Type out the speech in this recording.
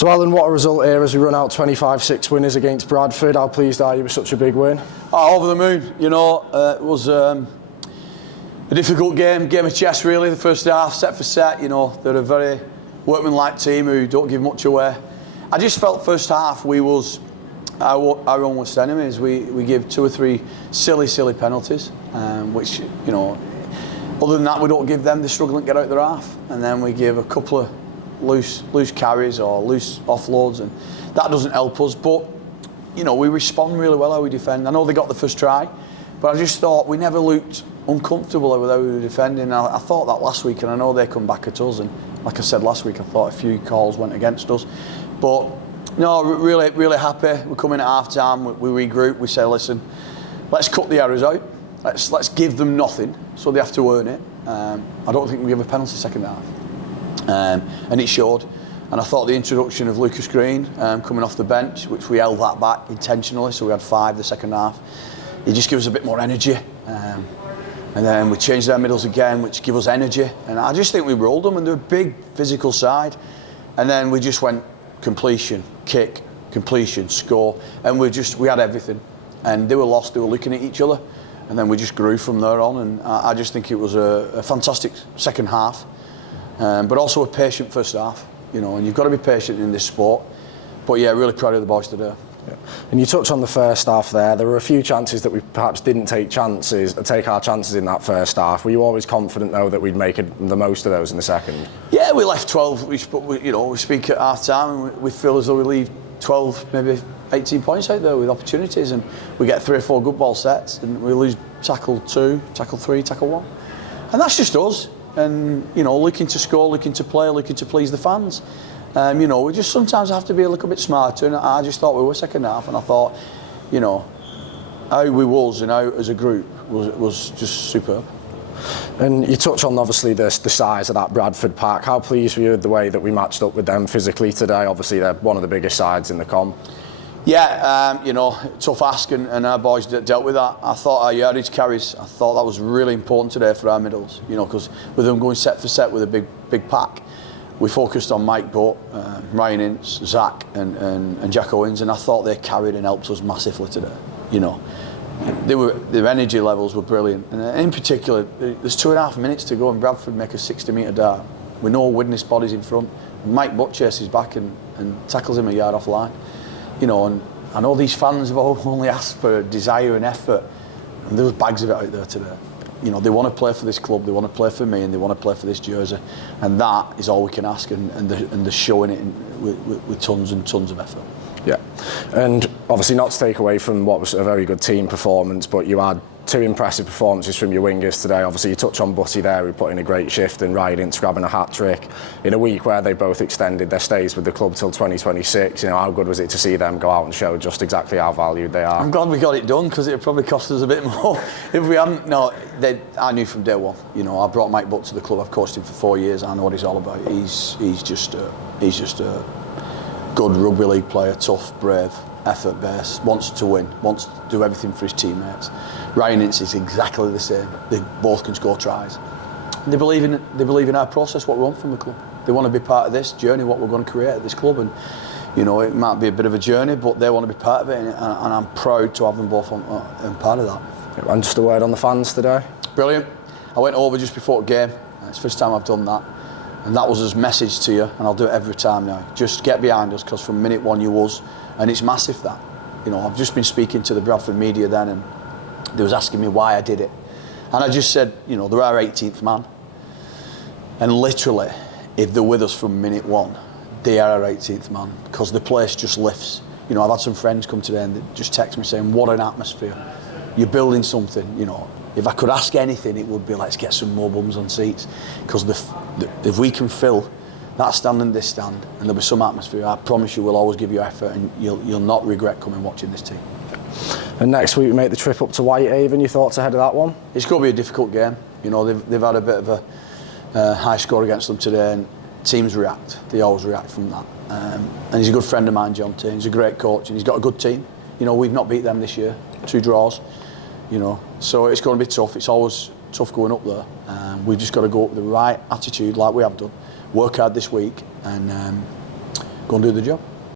So Alan, what a result here as we run out 25-6 winners against Bradford. How pleased are you with such a big win? Oh, over the moon. You know, it was a difficult game of chess really, the first half, set for set. You know, they're a very workmanlike team who don't give much away. I just felt first half we was our own worst enemies. We give 2 or 3 silly penalties, which, you know, other than that we don't give them. They're struggling to get out their half, and then we give a couple of loose carries or loose offloads, and that doesn't help us. But you know, we respond really well how we defend. I know they got the first try, but I just thought we never looked uncomfortable with how we were defending. I thought that last week, and I know they come back at us, and like I said last week, I thought a few calls went against us. But no, really happy. We're coming at half time, we regroup, we say, listen, let's cut the errors out, let's give them nothing so they have to earn it. I don't think we give a penalty second half, and it showed. And I thought the introduction of Lucas Green coming off the bench, which we held that back intentionally, so we had 5 the second half, it just gives us a bit more energy. And then we changed our middles again, which give us energy. And I just think we rolled them, and they're a big physical side. And then we just went completion, kick, completion, score, and we had everything. And they were lost, they were looking at each other, and then we just grew from there on. And I just think it was a fantastic second half, but also a patient first half. You know, and you've got to be patient in this sport. But yeah, really proud of the boys today. Yeah. And you touched on the first half there. There were a few chances that we perhaps didn't take our chances in that first half. Were you always confident though that we'd make the most of those in the second? Yeah, we left 12. We speak at half time, and we feel as though we leave 12, maybe 18 points out there with opportunities, and we get 3 or 4 good ball sets, and we lose tackle 2, tackle 3, tackle 1, and that's just us. And you know, looking to score, looking to play, looking to please the fans. You know, we just sometimes have to be a little bit smarter, and I just thought we were second half, and I thought, you know, how we was and how as a group was just superb. And you touch on obviously the size of that Bradford pack. How pleased were you with the way that we matched up with them physically today? Obviously they're one of the biggest sides in the comp. Yeah, you know, tough ask, and our boys dealt with that. I thought our yardage carries, I thought that was really important today for our middles, you know, because with them going set for set with a big pack, we focused on Mike Butt, Ryan Ince, Zach and Jack Owens, and I thought they carried and helped us massively today, you know. Their energy levels were brilliant, and in particular, there's 2.5 minutes to go and Bradford make a 60-metre dart with no witness bodies in front. Mike Butt chases back and tackles him a yard off line. You know, and I know these fans have only asked for desire and effort, and there was bags of it out there today. You know, they want to play for this club, they want to play for me, and they want to play for this jersey, and that is all we can ask, and they're showing it with tons and tons of effort. Yeah, and obviously not to take away from what was a very good team performance, but you had 2 impressive performances from your wingers today. Obviously you touch on Butty there, who put in a great shift, and Ryan Ince grabbing a hat-trick in a week where they both extended their stays with the club till 2026. You know, how good was it to see them go out and show just exactly how valued they are? I'm glad we got it done, because it would probably cost us a bit more if we hadn't. No, I knew from day one. You know, I brought Mike Butt to the club. I've coached him for 4 years. I know what he's all about. He's just a good rugby league player, tough, brave, effort-based, wants to win, wants to do everything for his teammates. Ryan Ince is exactly the same. They both can score tries. They believe in our process, what we want from the club. They want to be part of this journey, what we're going to create at this club, and you know, it might be a bit of a journey, but they want to be part of it, and I'm proud to have them both on part of that. And just a word on the fans today. Brilliant. I went over just before the game. It's the first time I've done that. And that was his message to you, and I'll do it every time now. Just get behind us, because from minute one you was, and it's massive that. You know, I've just been speaking to the Bradford media then, and they was asking me why I did it. And I just said, you know, they're our 18th man. And literally, if they're with us from minute one, they are our 18th man, because the place just lifts. You know, I've had some friends come today and they just text me saying, what an atmosphere. You're building something, you know. If I could ask anything, it would be let's get some more bums on seats, because if we can fill that stand and this stand, and there'll be some atmosphere, I promise you we'll always give you effort, and you'll not regret coming watching this team. And next week we make the trip up to Whitehaven. Your thoughts ahead of that one? It's going to be a difficult game. You know, they've had a bit of a high score against them today, and teams react. They always react from that. And he's a good friend of mine, John T. He's a great coach, and he's got a good team. You know, we've not beat them this year, 2 draws. You know, so it's going to be tough. It's always tough going up there. We've just got to go up with the right attitude, like we have done. Work hard this week, and go and do the job.